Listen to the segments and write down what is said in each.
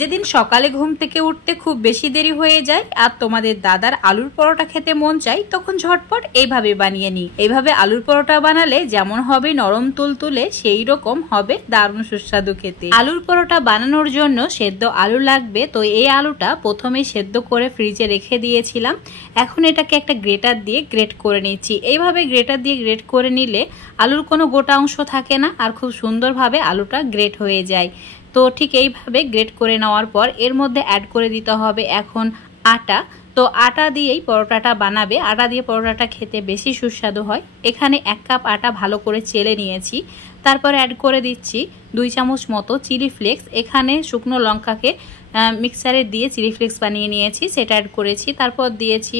যেদিন সকালে ঘুম থেকে উঠতে খুব বেশি দেরি হয়ে যায় আর তোমাদের দাদার আলুর পরোটা খেতে মন চাই, তখন ঝটপট এইভাবে বানিয়ে নিই। এইভাবে আলুর পরোটা বানালে যেমন হবে নরম তুলতুলে, সেই রকম হবে দারুণ সুস্বাদু খেতে। আলুর পরোটা বানানোর জন্য সেদ্ধ আলু লাগবে। তো এই আলুটা প্রথমে সেদ্ধ করে ফ্রিজে রেখে দিয়েছিলাম। এখন এটাকে একটা গ্রেটার দিয়ে গ্রেট করে নিচ্ছি। এইভাবে গ্রেটার দিয়ে গ্রেট করে নিলে আলুর কোনো গোটা অংশ থাকে না আর খুব সুন্দরভাবে আলুটা গ্রেট হয়ে যায়। তো ঠিক এইভাবে গ্রেট করে নেওয়ার পর এর মধ্যে অ্যাড করে দিতে হবে এখন আটা। তো আটা দিয়েই পরোটাটা বানাবে। আটা দিয়ে পরোটাটা খেতে বেশি সুস্বাদু হয়। এখানে 1 কাপ আটা ভালো করে চেলে নিয়েছি। তারপর অ্যাড করে দিচ্ছি 2 চামচ মতো চিলি ফ্লেক্স। এখানে শুকনো লঙ্কাকে মিক্সারে দিয়ে চিলি ফ্লেক্স বানিয়ে নিয়েছি, সেটা অ্যাড করেছি। তারপর দিয়েছি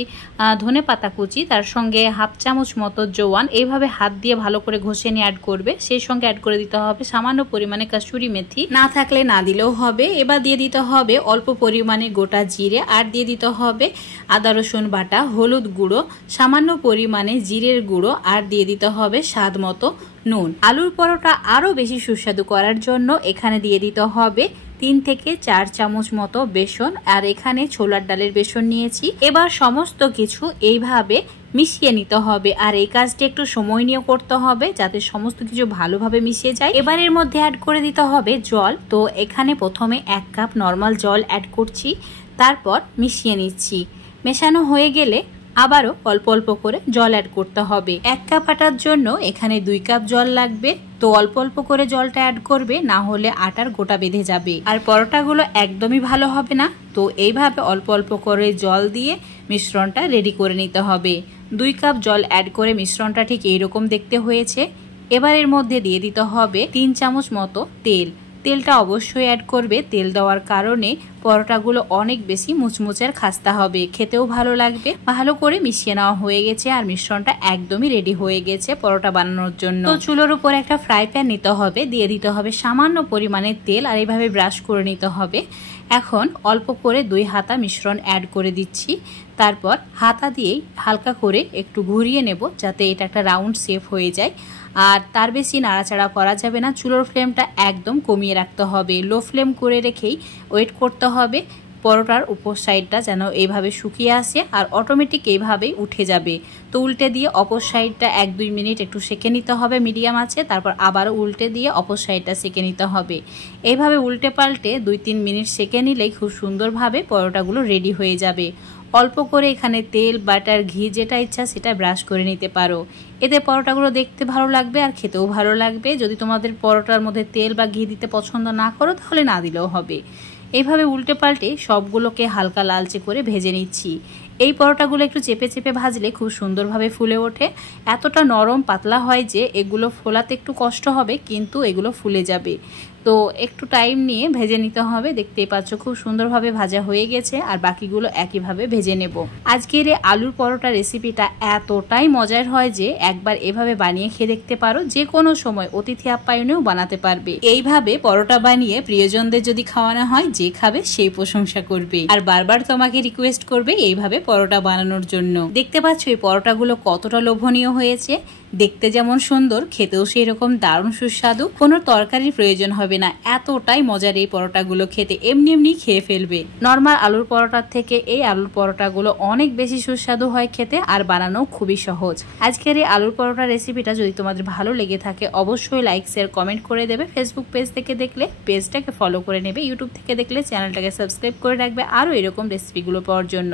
ধনে পাতা কুচি, তার সঙ্গে 1/2 চামচ মতো জোয়ান। এইভাবে হাত দিয়ে ভালো করে ঘষে নিয়ে অ্যাড করবে। সেই সঙ্গে অ্যাড করে দিতে হবে সামান্য পরিমাণে কাসুরি মেথি, না থাকলে না দিলেও হবে। এবার দিয়ে দিতে হবে অল্প পরিমাণে গোটা জিরে, আর দিয়ে দিতে হবে আদা রসুন বাটা, হলুদ গুঁড়ো, সামান্য পরিমাণে জিরের গুঁড়ো, আর দিয়ে দিতে হবে স্বাদ মতো নুন। আলুর পরোটা আরো বেশি সুস্বাদু করার জন্য এখানে দিয়ে দিতে হবে 3 থেকে 4 চামচ মতো বেসন, আর এখানে ছোলার ডালের বেসন নিয়েছি। এবার সমস্ত কিছু এইভাবে মিশিয়ে নিতে হবে, আর এই কাজটি একটু সময় নিয়ে করতে হবে যাতে সমস্ত কিছু ভালোভাবে মিশিয়ে যায়। এবার এর মধ্যে অ্যাড করে দিতে হবে জল। তো এখানে প্রথমে 1 কাপ নর্মাল জল অ্যাড করছি, তারপর মিশিয়ে নিচ্ছি। মেশানো হয়ে গেলে আবারও অল্প অল্প করে জল অ্যাড করতে হবে। 1 কাপ আটার জন্য এখানে 2 কাপ জল লাগবে। তো অল্প অল্প করে জলটা অ্যাড করবে, না হলে আটার গোটা বেঁধে যাবে আর পরোটাগুলো একদমই ভালো হবে না। তো এইভাবে অল্প অল্প করে জল দিয়ে মিশ্রণটা রেডি করে নিতে হবে। 2 কাপ জল অ্যাড করে মিশ্রণটা ঠিক এইরকম দেখতে হয়েছে। এবার এর মধ্যে দিয়ে দিতে হবে 3 চামচ মতো তেল। তেলটা অবশ্যই অ্যাড করবে। তেল দেওয়ার কারণে পরোটাগুলো অনেক বেশি মুচমুচের খাস্তা হবে, খেতেও ভালো লাগবে। ভালো করে মিশিয়ে নেওয়া হয়ে গেছে আর মিশ্রণটা একদমই রেডি হয়ে গেছে পরোটা বানানোর জন্য। তো চুলোর উপর একটা ফ্রাই প্যান নিতে হবে, দিয়ে দিতে হবে সামান্য পরিমাণে তেল, আর এইভাবে ব্রাশ করে নিতে হবে। এখন অল্প করে 2 হাতা মিশ্রণ অ্যাড করে দিচ্ছি। তারপর হাতা দিয়েই হালকা করে একটু ঘুরিয়ে নেব যাতে এটা একটা রাউন্ড শেপ হয়ে যায়। আর তার বেশি নাড়াচাড়া করা যাবে না। চুলোর ফ্লেমটা একদম কমিয়ে রাখতে হবে, লো ফ্লেম করে রেখেই ওয়েট করতে হবে পরোটার উপর সাইডটা যেন এইভাবে শুকিয়ে আসে আর অটোমেটিক এইভাবেই উঠে যাবে। তো উল্টে দিয়ে অপর সাইডটা 1-2 মিনিট একটু সেঁকে নিতে হবে মিডিয়াম আছে। তারপর আবারও উল্টে দিয়ে অপর সাইডটা সেঁকে নিতে হবে। এইভাবে উল্টে পাল্টে 2-3 মিনিট সেঁকে নিলেই খুব সুন্দরভাবে পরোটাগুলো রেডি হয়ে যাবে। অল্প করে এখানে তেল, বাটার, ঘি যেটা ইচ্ছা সেটা ব্রাশ করে নিতে পারো। এতে পরোটাগুলো দেখতে ভালো লাগবে আর খেতেও ভালো লাগবে। যদি তোমাদের পরোটার মধ্যে তেল বা ঘি দিতে পছন্দ না করো তাহলে না দিলেও হবে। এইভাবে উল্টে পাল্টে সবগুলোকে হালকা লালচে করে ভেজে নিচ্ছি। এই পরোটাগুলো একটু চেপে চেপে ভাজলে খুব সুন্দরভাবে ফুলে ওঠে। এতটা নরম পাতলা হয় যে এগুলো ফোলাতে একটু কষ্ট হবে, কিন্তু এগুলো ফুলে যাবে। তো একটু টাইম নিয়ে ভেজে নিতে হবে। দেখতেই পাচ্ছ খুব সুন্দরভাবে ভাজা হয়ে গেছে, আর বাকিগুলো একইভাবে ভেজে নেব। আজকের এই আলুর পরোটা রেসিপিটা এতটাই মজার হয় যে একবার এভাবে বানিয়ে খেয়ে দেখতে পারো। যে কোনো সময় অতিথি আপ্যায়নেও বানাতে পারবে। এইভাবে পরোটা বানিয়ে প্রিয়জনদের যদি খাওয়ানো হয়, যে খাবে সেই প্রশংসা করবে আর বারবার তোমাকে রিকোয়েস্ট করবে এইভাবে পরোটা বানানোর জন্য। দেখতে পাচ্ছ এই পরোটাগুলো কতটা লোভনীয় হয়েছে। দেখতে যেমন সুন্দর, খেতেও সেই রকম দারুণ সুস্বাদু। কোনো তরকারির প্রয়োজন হবে না, এতটাই মজার এই পরোটাগুলো খেতে। এমনি এমনি খেয়ে ফেলবে। নর্মাল আলুর পরোটার থেকে এই আলুর পরোটাগুলো অনেক বেশি সুস্বাদু হয় খেতে, আর বানানো খুবই সহজ। আজকের এই আলুর পরোটা রেসিপিটা যদি তোমাদের ভালো লেগে থাকে অবশ্যই লাইক, শেয়ার, কমেন্ট করে দেবে। ফেসবুক পেজ থেকে দেখলে পেজটাকে ফলো করে নেবে। ইউটিউব থেকে দেখলে চ্যানেলটাকে সাবস্ক্রাইব করে রাখবে আরও এরকম রেসিপিগুলো পাওয়ার জন্য।